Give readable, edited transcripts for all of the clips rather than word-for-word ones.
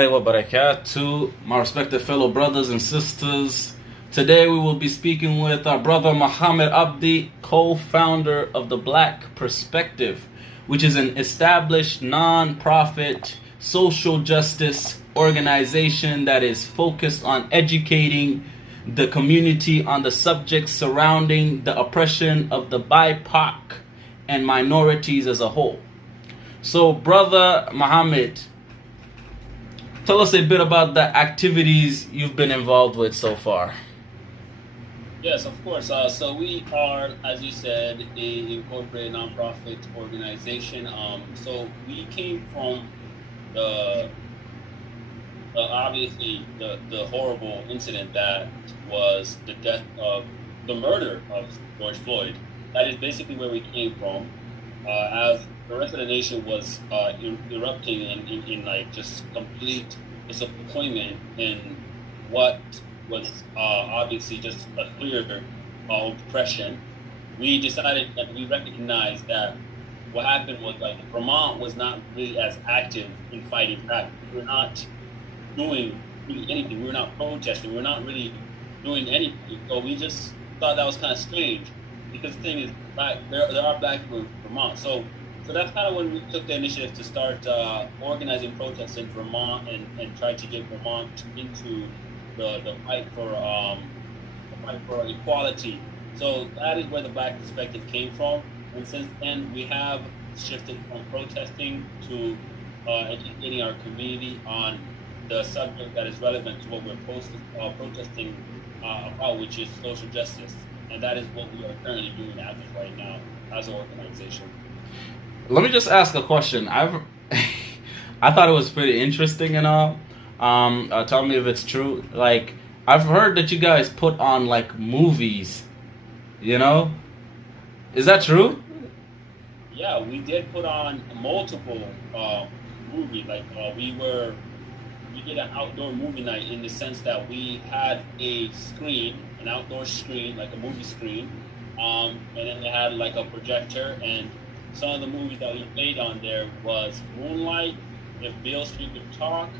warahmatullahi wabarakatuh, my respected fellow brothers and sisters. Today we will be speaking with our brother Mohamed Abdi, co-founder of the Black Perspective, which is an established non-profit social justice organization that is focused on educating the community on the subjects surrounding the oppression of the B.I.P.O.C and minorities as a whole. So, brother Mohamed, tell us a bit about the activities you've been involved with so far. Yes, of course. So we are, as you said, a incorporated nonprofit organization. So we came from obviously the horrible incident that was the death of the murder of George Floyd. That is basically where we came from. As the rest of the nation was erupting in like just complete disappointment in what was obviously just a clear oppression, we decided that we recognized that what happened was like Vermont was not really as active in fighting back. We're not doing really anything. We're not protesting. We're not really doing anything. So we just thought that was kind of strange, because the thing is, there are black people in Vermont. So that's kind of when we took the initiative to start organizing protests in Vermont and try to get Vermont into the fight for equality. So that is where the Black Perspective came from. And since then, we have shifted from protesting to educating our community on the subject that is relevant to what we're protesting about, which is social justice. And that is what we are currently doing as of right now as an organization. Let me just ask a question. I thought it was pretty interesting and all. Tell me if it's true. Like, I've heard that you guys put on like movies, you know? Is that true? Yeah, we did put on multiple movies. Like we did an outdoor movie night, in the sense that we had a screen, an outdoor screen, like a movie screen, and then they had like a projector, and some of the movies that we played on there was Moonlight, If Beale Street Could Talk,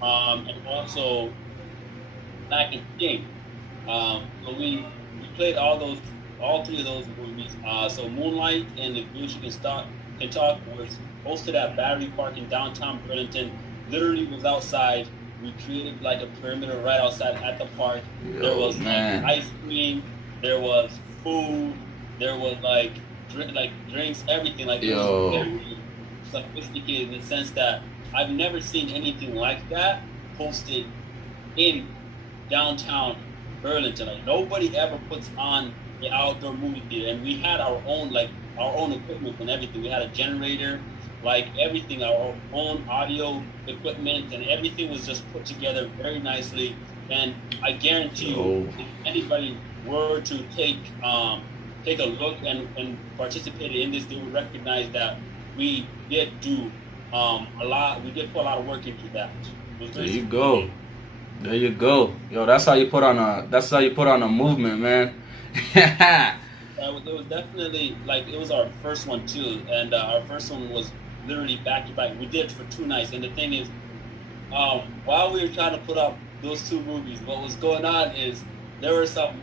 and also Black and King. So we played all three of those movies. So Moonlight and If Beale Street Can Talk was hosted at Battery Park in downtown Burlington. Literally was outside. We created like a perimeter right outside at the park. There was like ice cream, there was food, there was like drinks, everything. Like it was very sophisticated, in the sense that I've never seen anything like that hosted in downtown Burlington. Like nobody ever puts on the outdoor movie theater, and we had our own equipment and everything. We had a generator, like everything, our own audio equipment, and everything was just put together very nicely. And I guarantee you, if anybody were to take a look and participate in this, they would recognize that we did do a lot. We did put a lot of work into that. There you go. There you go. Yo, that's how you put on a movement, man. It was definitely, like, it was our first one too, and our first one was literally back to back. We did it for 2 nights, and the thing is, while we were trying to put up those 2 movies, what was going on is there were some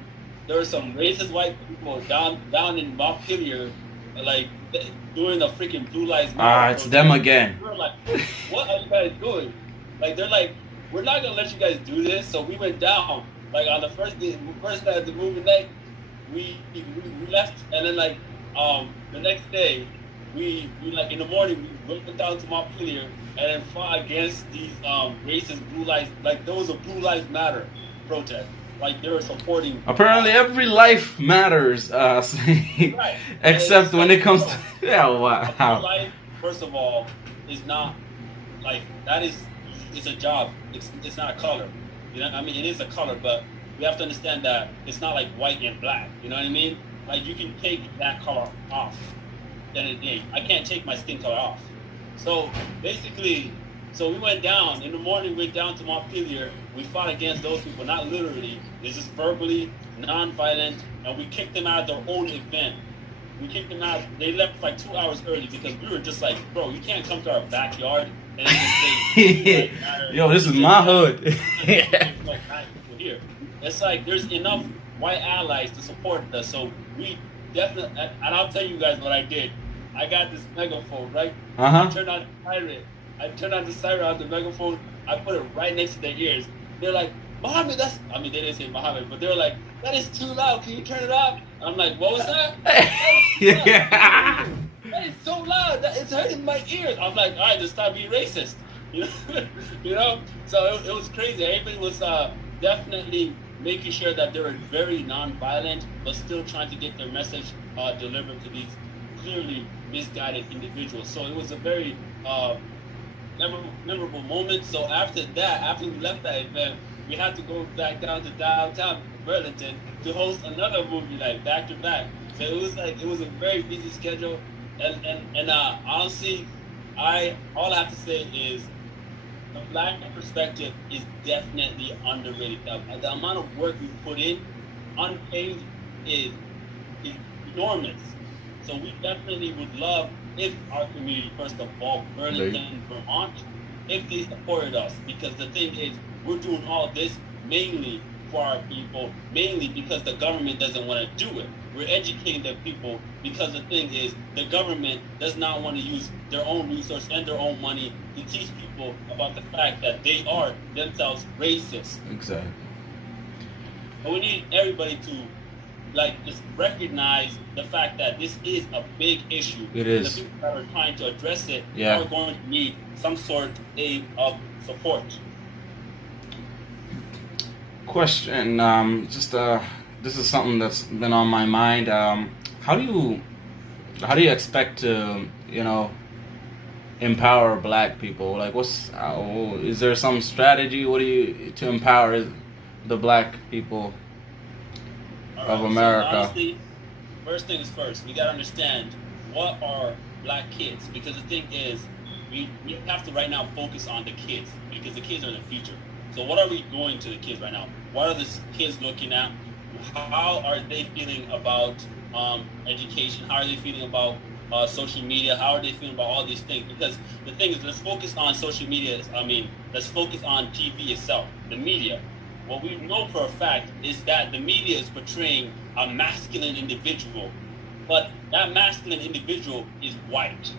racist white people down in Montpelier, like doing the freaking Blue Lives Matter. It's them again. We were like, what are you guys doing? Like, they're like, we're not gonna let you guys do this. So we went down. Like on the first night of the movie night, we left, and then like the next day, we like in the morning we went down to Montpelier and then fought against these racist Blue Lives. Like there was a Blue Lives Matter protest. Like they were supporting. Apparently, every life matters, right. Except when it comes to wow. Life, first of all, is not like that. It's a job. It's not a color. You know, I mean, it is a color, but we have to understand that it's not like white and black. You know what I mean? Like you can take that color off. At the end of the day, I can't take my skin color off. So basically, we went down in the morning. We went down to Montpelier. We fought against those people, not literally. It's just verbally, non-violent, and we kicked them out of their own event. We kicked them out. They left like 2 hours early because we were just like, bro, you can't come to our backyard and then just say, yo, this is my hood. Here. It's like there's enough white allies to support us. So we definitely, and I'll tell you guys what I did. I got this megaphone, right? I turned on the siren on the megaphone. I put it right next to their ears. They're like, Mohamed, they didn't say Mohamed, but they were like, that is too loud. Can you turn it off? I'm like, what was that? That is so loud. It's hurting my ears. I'm like, all right, just stop being racist. You know? So it was crazy. Everybody was definitely making sure that they were very non-violent, but still trying to get their message delivered to these clearly misguided individuals. So it was a very memorable moment. So after we left that event, we had to go back down to downtown Burlington to host another movie night back to back. So it was a very busy schedule, and honestly, all I have to say is the Black perspective is definitely underrated. The amount of work we put in, unpaid, is enormous. So we definitely would love if our community, first of all, Burlington, Vermont, if they supported us, because the thing is, we're doing all this mainly for our people, mainly because the government doesn't want to do it. We're educating the people because the thing is, the government does not want to use their own resource and their own money to teach people about the fact that they are themselves racist. Exactly. But we need everybody to just recognize the fact that this is a big issue. It is. The people that are trying to address it are going to need some sort of support. Question, this is something that's been on my mind. How do you expect to, empower Black people? Like, is there some strategy? To empower the Black people of America? So honestly, first things first, we gotta understand what are Black kids, because the thing is, we have to right now focus on the kids, because the kids are the future. So what are we going to the kids right now? What are the kids looking at? How are they feeling about education? How are they feeling about social media? How are they feeling about all these things? Because the thing is, let's focus on social media. Let's focus on TV itself, the media. What we know for a fact is that the media is portraying a masculine individual, but that masculine individual is white.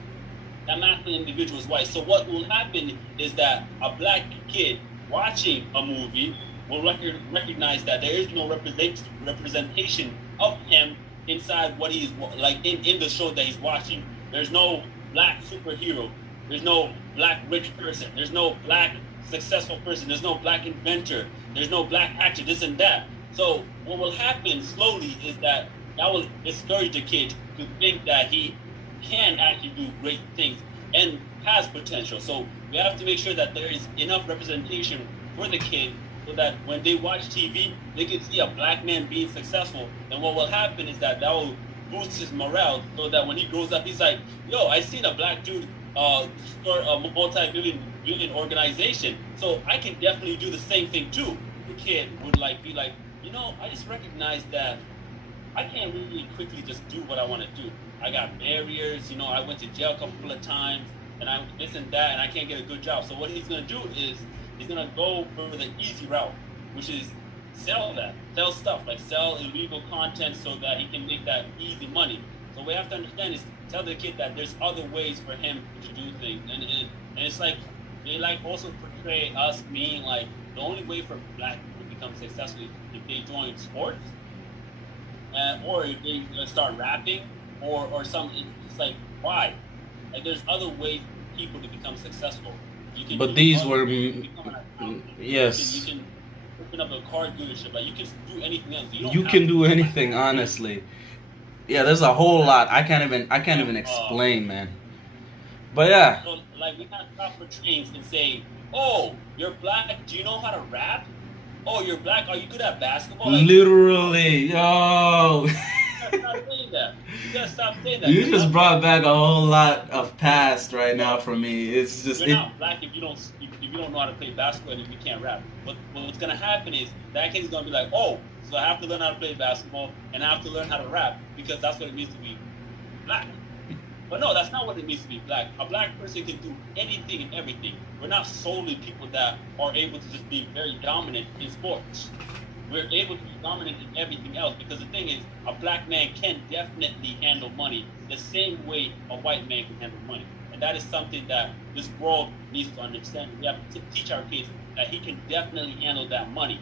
That masculine individual is white. So what will happen is that a Black kid watching a movie will recognize that there is no representation of him inside what he's like in the show that he's watching. There's no Black superhero. There's no Black rich person. There's no Black successful person. There's no Black inventor. There's no Black actor, this and that. So what will happen slowly is that will discourage the kid to think that he can actually do great things and has potential. So we have to make sure that there is enough representation for the kid so that when they watch TV, they can see a Black man being successful. And what will happen is that will boost his morale so that when he grows up, he's like, yo, I seen a Black dude start a multi-billion organization. So I can definitely do the same thing too. The kid would be like, I just recognize that I can't really quickly just do what I want to do. I got barriers, I went to jail a couple of times, and I this and that, and I can't get a good job. So what he's gonna do is he's gonna go for the easy route, which is sell stuff, like sell illegal content so that he can make that easy money. So what we have to understand is tell the kid that there's other ways for him to do things, and it's like they also portray us being like the only way for Black people to become successful is if they join sports, or if they start rapping, or something. It's like, why? Like, there's other ways for people to become successful. But these were yes. You can open up a car dealership. Like, you can do anything else. You can do anything, honestly. Yeah, there's a whole lot. I can't even explain, man. But yeah. So, we can't stop for trains and say, "Oh, you're Black. Do you know how to rap? Oh, you're Black. Are you good at basketball?" Literally, yo. You gotta stop saying that. You just brought back a whole lot of past right now for me. It's just you're not Black if you don't know how to play basketball and if you can't rap. But what's gonna happen is that kid's gonna be like, oh, so I have to learn how to play basketball and I have to learn how to rap because that's what it means to be black. But no, that's not what it means to be black. A black person can do anything and everything. We're not solely people that are able to just be very dominant in sports. We're able to be dominant in everything else, because the thing is, a black man can definitely handle money the same way a white man can handle money. And that is something that this world needs to understand. We have to teach our kids that he can definitely handle that money.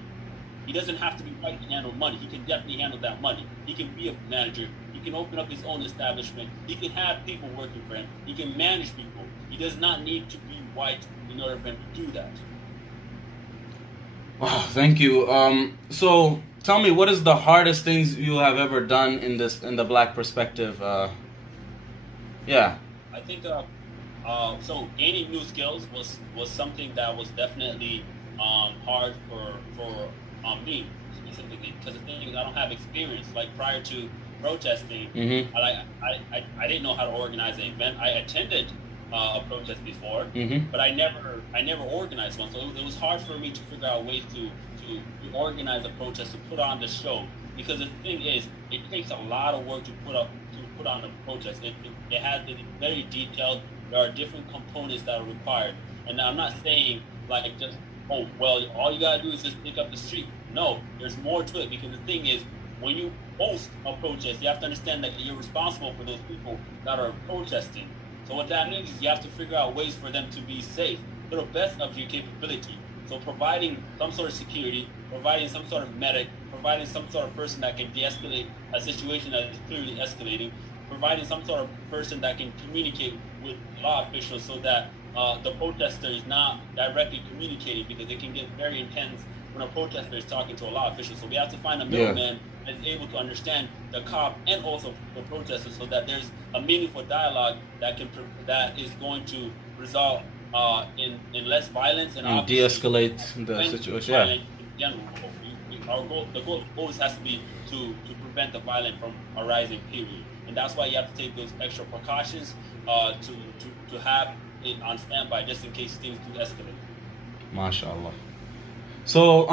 He doesn't have to be white to handle money. He can definitely handle that money. He can be a manager. He can open up his own establishment. He can have people working for him. He can manage people. He does not need to be white in order for him to do that. Wow, thank you. So tell me, what is the hardest things you have ever done in the black perspective? Yeah. I think so gaining new skills was something that was definitely hard for me specifically, because the thing is, I don't have experience. Like prior to protesting, Mm-hmm. I didn't know how to organize an event. I attended a protest before, Mm-hmm. but I never organized one. So it was hard for me to figure out ways to organize a protest, to put on the show. Because the thing is, it takes a lot of work to put on a protest. It has to be very detailed. There are different components that are required. And I'm not saying like just, oh, well, all you gotta do is just pick up the street. No, there's more to it, because the thing is, when you host a protest, you have to understand that you're responsible for those people that are protesting. So what that means is you have to figure out ways for them to be safe to the best of your capability. So providing some sort of security, providing some sort of medic, providing some sort of person that can de-escalate a situation that is clearly escalating, providing some sort of person that can communicate with law officials so that the protester is not directly communicating, because it can get very intense when a protester is talking to a law official. So we have to find a middleman that is able to understand the cop and also the protester, so that there's a meaningful dialogue that is going to result in less violence and de-escalate the situation. Yeah. In general, the goal always has to be to prevent the violence from arising. Period. And that's why you have to take those extra precautions to have it on standby, just in case things do escalate. MashaAllah. So,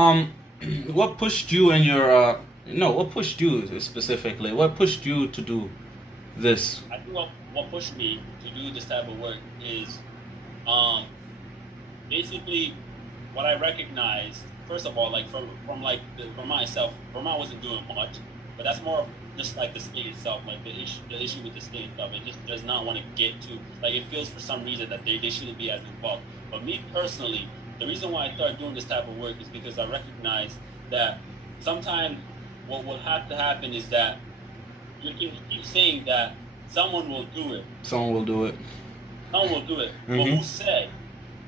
what pushed you in your, what pushed you specifically? What pushed you to do this? I think what pushed me to do this type of work is, basically, what I recognized, first of all, like from myself, Vermont wasn't doing much, but that's more of just like the state itself, like the issue with the state itself. It just does not want to get to, like, it feels for some reason that they shouldn't be as involved. But me personally, the reason why I started doing this type of work is because I recognize that sometimes what will have to happen is that you can keep saying that someone will do it. Someone will do it. Someone will do it. Mm-hmm. But who said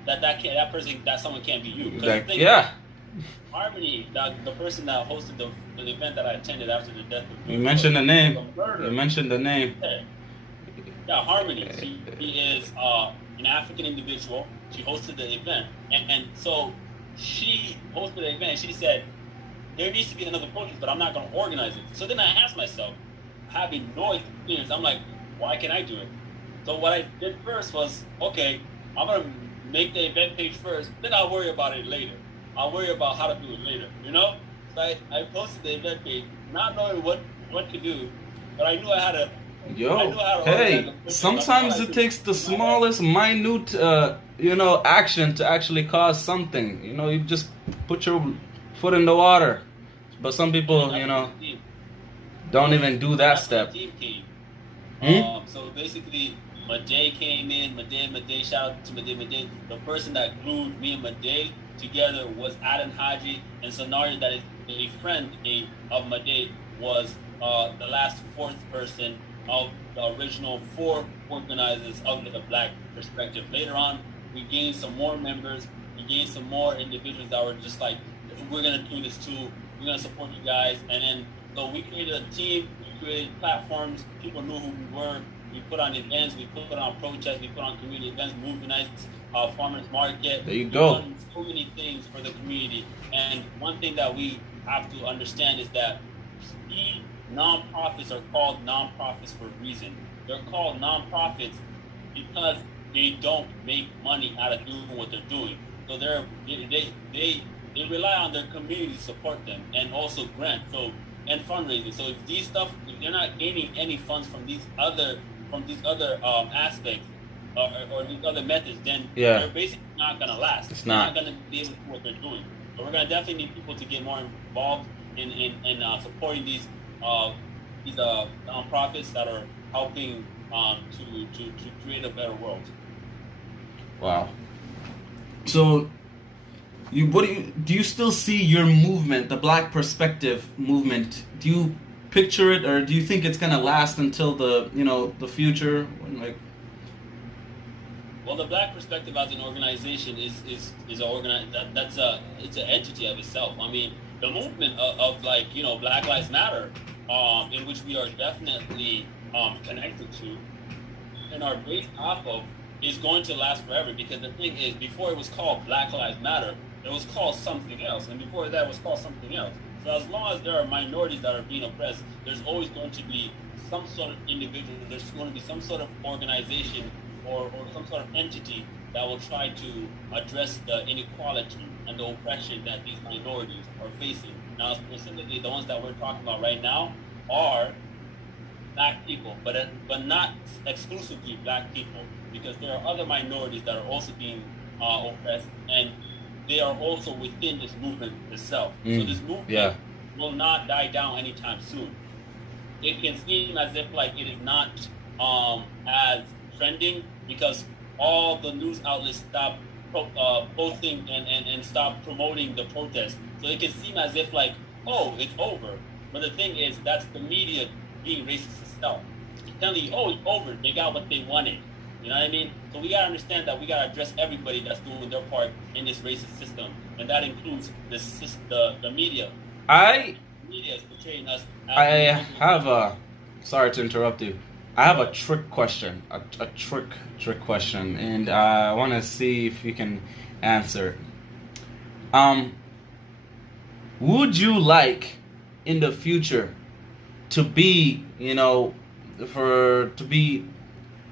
that someone can't be you? Yeah. Harmony, the person that hosted the event that I attended after the death of You mentioned the name. You mentioned the name. Yeah, Harmony. She is an African individual. She hosted the event, and so she hosted the event. She said there needs to be another protest, but I'm not going to organize it. So then I asked myself, having no experience, I'm like, why can't I do it? So what I did first was, okay, I'm going to make the event page first, then I'll worry about it later. I'll worry about how to do it later, you know? So I posted the event page, not knowing what to do, but I knew I had to. Hey, sometimes it takes the smallest, minute, action to actually cause something. You just put your foot in the water. But some people, don't even do that step. So basically, Maday came in. Maday, shout out to Maday. The person that glued me and Maday together was Adan Haji, and Sonaria, that is a friend of Maday, was the last fourth person of the original 4 organizers of the Black Perspective. Later on, we gained some more members. We gained some more individuals that were just like, we're gonna do this too. We're gonna support you guys. And then so we created a team. We created platforms. People knew who we were. We put on events. We put on protests. We put on community events, movie nights, farmers market. There you go. We've done so many things for the community. And one thing that we have to understand is that nonprofits are called nonprofits for a reason. They're called nonprofits because they don't make money out of doing what they're doing. So they rely on their community to support them, and also grant and fundraising. So if they're not gaining any funds from these other from these other aspects or these other methods, then Yeah. they're basically not going to last. It's They're not. not going to be able to do what they're doing. So we're going to definitely need people to get more involved in supporting these nonprofits that are helping to create a better world. Wow. So, do you still see your movement, the Black Perspective movement? Do you picture it, or do you think it's gonna last until the future? Like, well, the Black Perspective as an organization is it's an entity of itself. I mean, the movement of Black Lives Matter, in which we are definitely connected to and are based off of, is going to last forever, because the thing is, before it was called Black Lives Matter, it was called something else, and before that it was called something else. So as long as there are minorities that are being oppressed, there's always going to be some sort of individual, there's going to be some sort of organization or some sort of entity that will try to address the inequality and the oppression that these minorities are facing. Now, specifically, the ones that we're talking about right now are Black people, but not exclusively Black people, because there are other minorities that are also being oppressed, and they are also within this movement itself. So this movement will not die down anytime soon. It can seem as if like it is not as trending, because all the news outlets stop posting and stop promoting the protest. So it can seem as if like, oh, it's over. But the thing is, that's the media being racist itself. Telling you, oh, it's over. They got what they wanted. You know what I mean? So we gotta understand that we gotta address everybody that's doing their part in this racist system, and that includes the media. The media is portraying us. Sorry to interrupt you. I have a trick question, a trick question, and I want to see if you can answer it. Would you like in the future to be,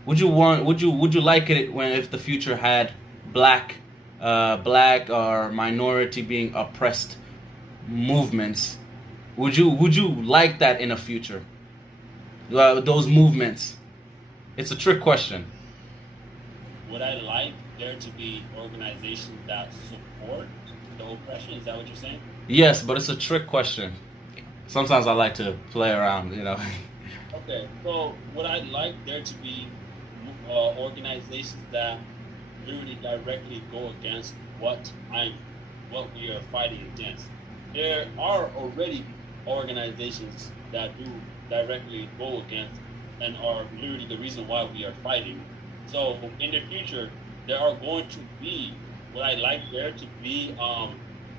would you like it when, if the future had black or minority being oppressed movements? Would you like that in the future? Those movements. It's a trick question. Would I like there to be organizations that support the oppression? Is that what you're saying? Yes, but it's a trick question. Sometimes I like to play around, Okay, so would I like there to be organizations that literally directly go against what we are fighting against? There are already organizations that do directly go against and are literally the reason why we are fighting. So in the future, there are going to be, would I like there to be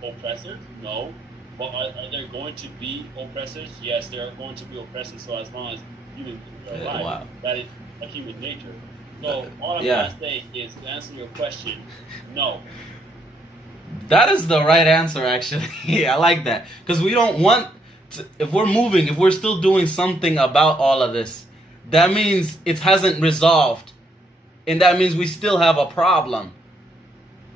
oppressors? No. But are there going to be oppressors? Yes, there are going to be oppressors. So as long as human beings are alive, that is a human nature. So all I'm going to say is, to answer your question, no. That is the right answer, actually. I like that. Because we don't want to, if we're still doing something about all of this, that means it hasn't resolved. And that means we still have a problem.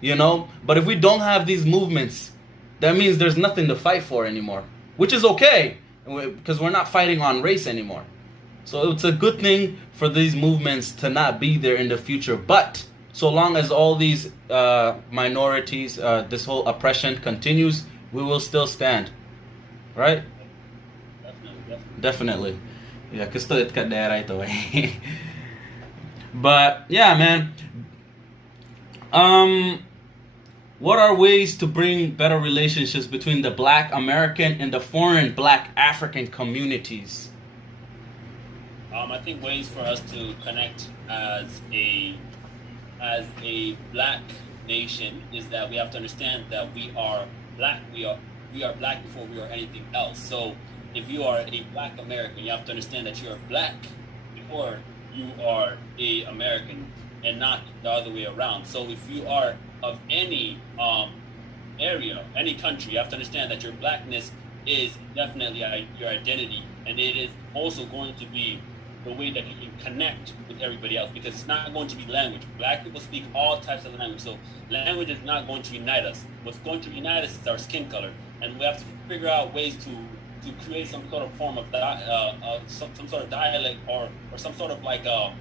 But if we don't have these movements, that means there's nothing to fight for anymore. Which is okay, because we're not fighting on race anymore. So it's a good thing for these movements to not be there in the future. But so long as all these minorities, this whole oppression continues, we will still stand. Right? Definitely. Yeah, because it cut that right away. But yeah, man. What are ways to bring better relationships between the Black American and the foreign Black African communities? I think ways for us to connect as a Black nation is that we have to understand that we are Black. We are Black before we are anything else. So if you are a Black American, you have to understand that you are Black before you are a American, and not the other way around. So if you are of any area, any country, you have to understand that your Blackness is definitely your identity, and it is also going to be the way that you can connect with everybody else, because it's not going to be language. Black people speak all types of language, so language is not going to unite us. What's going to unite us is our skin color, and we have to figure out ways to to create some sort of form of some sort of dialect or some sort of like a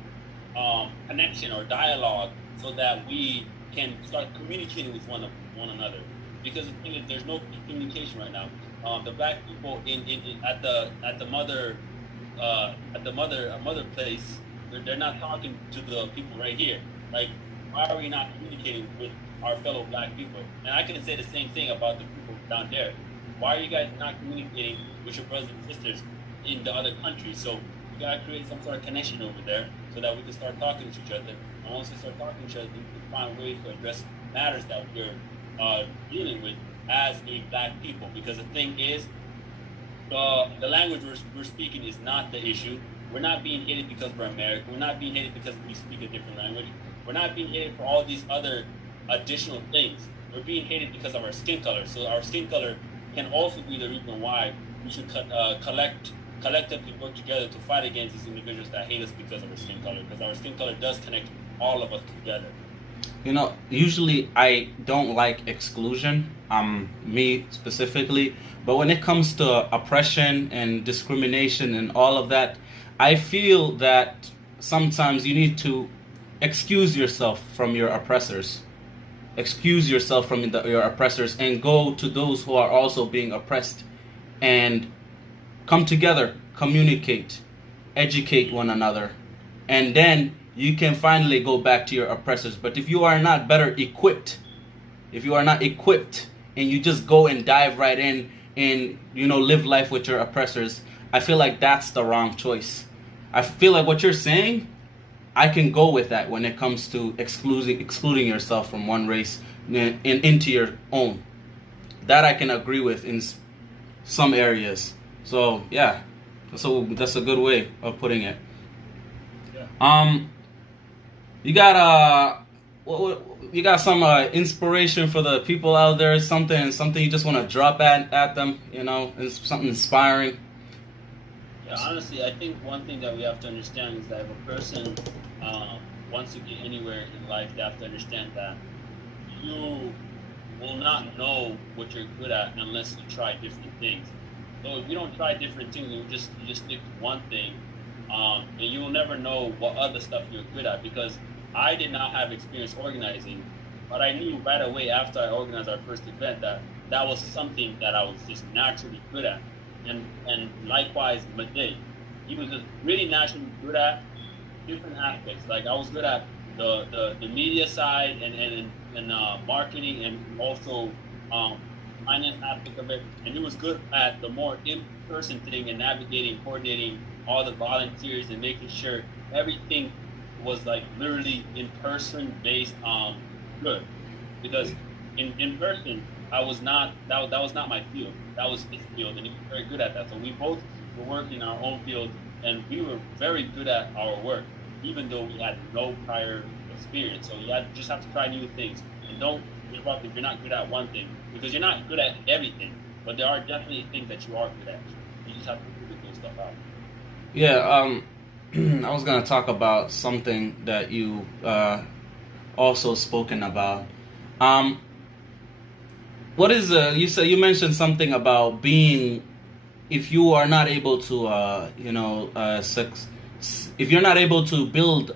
connection or dialogue, so that we can start communicating with one another. Because the thing is, there's no communication right now. The black people at the mother place, they're not talking to the people right here. Like, why are we not communicating with our fellow black people? And I can say the same thing about the people down there. Why are you guys not communicating with your brothers and sisters in the other countries? So we gotta create some sort of connection over there, so that we can start talking to each other. And once we start talking to each other, we can find ways to address matters that we're dealing with as a black people. Because the thing is, the language we're speaking is not the issue. We're not being hated because we're American. We're not being hated because we speak a different language. We're not being hated for all these other additional things. We're being hated because of our skin color. So our skin color can also be the reason why we should collectively work together to fight against these individuals that hate us because of our skin color. Because our skin color does connect all of us together. You know, usually I don't like exclusion, me specifically, but when it comes to oppression and discrimination and all of that, I feel that sometimes you need to excuse yourself from your oppressors. Excuse yourself from your oppressors and go to those who are also being oppressed, and come together, communicate, educate one another, and then you can finally go back to your oppressors. But if you are not better equipped, if you are not equipped and you just go and dive right in and, you know, live life with your oppressors, I feel like that's the wrong choice. I feel like what you're saying, I can go with that when it comes to excluding yourself from one race and into your own. That I can agree with in some areas. So yeah, so that's a good way of putting it. Yeah. You got some inspiration for the people out there? Something you just want to drop at them? You know, something inspiring. Yeah, honestly, I think one thing that we have to understand is that if a person wants to get anywhere in life, they have to understand that you will not know what you're good at unless you try different things. So if you don't try different things, you just stick to one thing, and you will never know what other stuff you're good at. Because I did not have experience organizing, but I knew right away after I organized our first event that was something that I was just naturally good at. And likewise, Made, he was just really naturally good at different aspects. Like, I was good at the media side and marketing, and also finance aspect of it. And he was good at the more in-person thing and navigating, coordinating all the volunteers and making sure everything was like literally in-person based good. Because in person, I was not, that was not my field. That was his field, and he was very good at that. So we both were working in our own field, and we were very good at our work, even though we had no prior experience. So you just have to try new things, and don't give up if you're not good at one thing, because you're not good at everything, but there are definitely things that you are good at. You just have to figure those stuff out. Yeah, I was gonna talk about something that you also spoken about. What is you mentioned something about being, if you are not able to if you're not able to build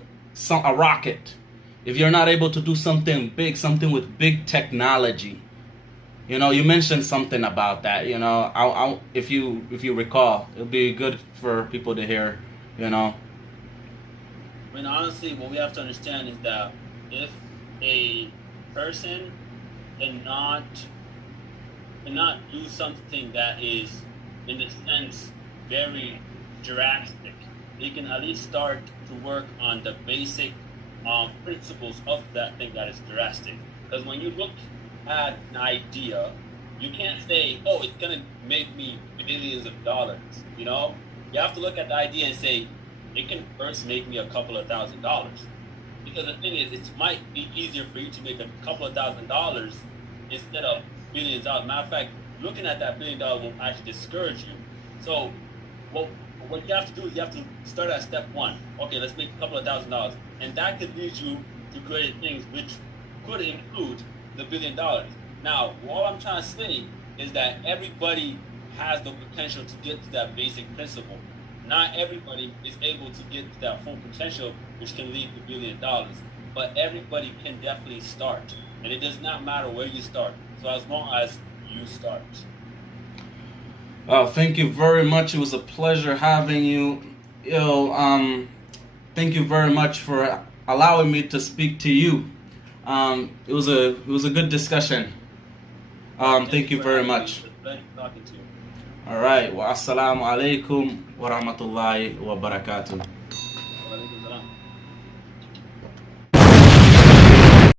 a rocket, if you're not able to do something big, something with big technology, you know, you mentioned something about that. You know, if you recall, it'll be good for people to hear. You know. I mean, honestly, what we have to understand is that if a person cannot do something that is, in a sense, very drastic, they can at least start to work on the basic principles of that thing that is drastic. Because when you look at an idea, you can't say, oh, it's going to make me billions of dollars, you know? You have to look at the idea and say, it can first make me a couple of $1,000s. Because the thing is, it might be easier for you to make a couple of $1,000s instead of billions of dollars. Matter of fact, looking at that $1 billion will actually discourage you. So what you have to do is you have to start at step one. Okay, let's make a couple of $1,000s. And that could lead you to great things, which could include the $1 billion. Now, all I'm trying to say is that everybody has the potential to get to that basic principle. Not everybody is able to get to that full potential, which can lead to $1 billion. But everybody can definitely start. And it does not matter where you start. So as long as you start. Thank you very much. It was a pleasure having you. Thank you very much for allowing me to speak to you. It was a good discussion. Thank you very much. Pleasure talking to you. All right. Wa assalamu alaikum wa rahmatullahi wa barakatuh.